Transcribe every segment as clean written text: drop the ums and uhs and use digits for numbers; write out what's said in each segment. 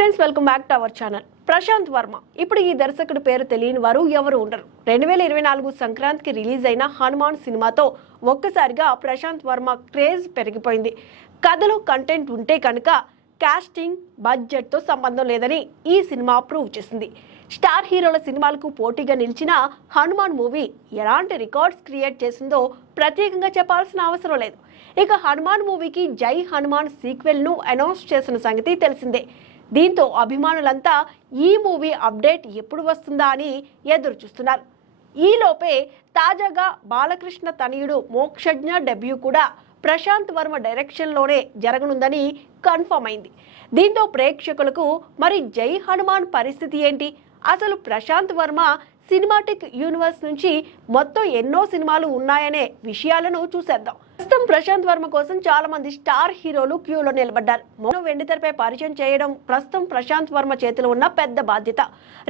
Friends, welcome back to our channel. Prasanth Varma ఇప్పుడు ఈ దర్శకుడి పేరు తెలియని వారు ఎవరు ఉండరు. 2024 సంక్రాంతికి రిలీజ్ అయిన హనుమాన్ సినిమాతో ఒక్కసారిగా ప్రశాంత్ వర్మ క్రేజ్ పెరిగిపోయింది. కథలో కంటెంట్ ఉంటే కనుక కాస్టింగ్ బడ్జెట్తో సంబంధం లేదని ఈ సినిమా ప్రూవ్ చేసింది. స్టార్ హీరోల సినిమాలకు పోటీగా నిలిచిన హనుమాన్ మూవీ ఎలాంటి రికార్డ్స్ క్రియేట్ చేసిందో ప్రత్యేకంగా చెప్పాల్సిన అవసరం లేదు. ఇక హనుమాన్ మూవీకి జై హనుమాన్ సీక్వెల్ను అనౌన్స్ చేసిన సంగతి తెలిసిందే. దీంతో అభిమానులంతా ఈ మూవీ అప్డేట్ ఎప్పుడు వస్తుందా అని ఎదురు చూస్తున్నారు. ఈలోపే తాజాగా బాలకృష్ణ తనయుడు మోక్షజ్ఞ డెబ్యూ కూడా ప్రశాంత్ వర్మ డైరెక్షన్లోనే జరగనుందని కన్ఫర్మ్ అయింది. దీంతో ప్రేక్షకులకు మరి జై హనుమాన్ పరిస్థితి ఏంటి? అసలు ప్రశాంత్ వర్మ సినిమాటిక్ యూనివర్స్ నుంచి మొత్తం ఎన్నో సినిమాలు ఉన్నాయనే విషయాలను చూసేద్దాం. ప్రస్తుతం ప్రశాంత్ వర్మ కోసం చాలా మంది స్టార్ హీరోలు క్యూలో నిలబడ్డారు. మరో వెండితెరపై పరిచయం చేయడం ప్రస్తుతం ప్రశాంత్ వర్మ చేతిలో ఉన్న పెద్ద బాధ్యత.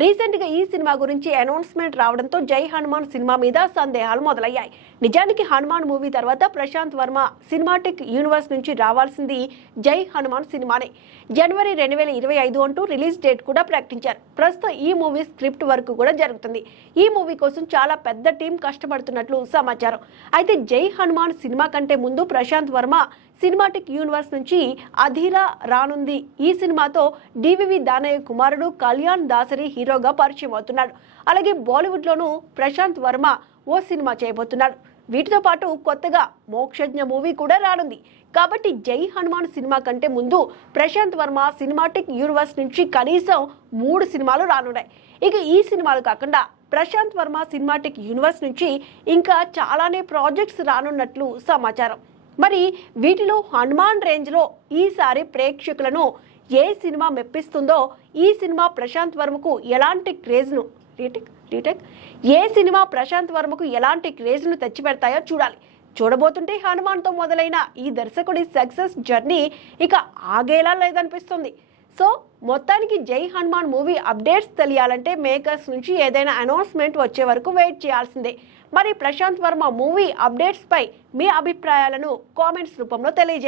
రీసెంట్ గా ఈ సినిమా గురించి అనౌన్స్మెంట్ రావడంతో జై హనుమాన్ సినిమా మీద సందేహాలు మొదలయ్యాయి. నిజానికి హనుమాన్ మూవీ తర్వాత ప్రశాంత్ వర్మ సినిమాటిక్ యూనివర్స్ నుంచి రావాల్సింది జై హనుమాన్ సినిమానే. జనవరి 2025 అంటూ రిలీజ్ డేట్ కూడా ప్రకటించారు. ప్రస్తుతం ఈ మూవీ స్క్రిప్ట్ వర్క్ కూడా జరుగుతుంది. ఈ మూవీ కోసం చాలా పెద్ద టీం కష్టపడుతున్నట్లు సమాచారం. అయితే జై హనుమాన్ సినిమా కంటే ముందు ప్రశాంత్ వర్మ సినిమాటిక్ యూనివర్స్ నుంచి అధీరా రానుంది. ఈ సినిమాతో డివివి దానయ్య కుమారుడు కళ్యాణ్ దాసరి హీరోగా పరిచయం అవుతున్నాడు. అలాగే బాలీవుడ్ లోనూ ప్రశాంత్ వర్మ ఓ సినిమా చేయబోతున్నాడు. వీటితో పాటు కొత్తగా మోక్షజ్ఞ మూవీ కూడా రానుంది. కాబట్టి జై హనుమాన్ సినిమా కంటే ముందు ప్రశాంత్ వర్మ సినిమాటిక్ యూనివర్స్ నుంచి కనీసం 3 సినిమాలు రానున్నాయి. ఇక ఈ సినిమాలు కాకుండా ప్రశాంత్ వర్మ సినిమాటిక్ యూనివర్స్ నుంచి ఇంకా చాలానే ప్రాజెక్ట్స్ రానున్నట్లు సమాచారం. మరి వీటిలో హనుమాన్ రేంజ్లో ఈసారి ప్రేక్షకులను ఏ సినిమా మెప్పిస్తుందో, ఈ సినిమా ప్రశాంత్ వర్మకు ఎలాంటి క్రేజ్ను ఏ సినిమా ప్రశాంత్ వర్మకు ఎలాంటి క్రేజ్ను తెచ్చిపెడతాయో చూడాలి. చూడబోతుంటే హనుమాన్తో మొదలైన ఈ దర్శకుడి సక్సెస్ జర్నీ ఇక ఆగేలా లేదనిపిస్తుంది. సో మొత్తానికి జై హనుమాన్ మూవీ అప్డేట్స్ తెలియాలంటే మేకర్స్ నుంచి ఏదైనా అనౌన్స్మెంట్ వచ్చే వరకు వెయిట్ చేయాల్సిందే. మరి ప్రశాంత్ వర్మ మూవీ అప్డేట్స్ పై మీ అభిప్రాయాలను కామెంట్స్ రూపంలో తెలియజేయండి.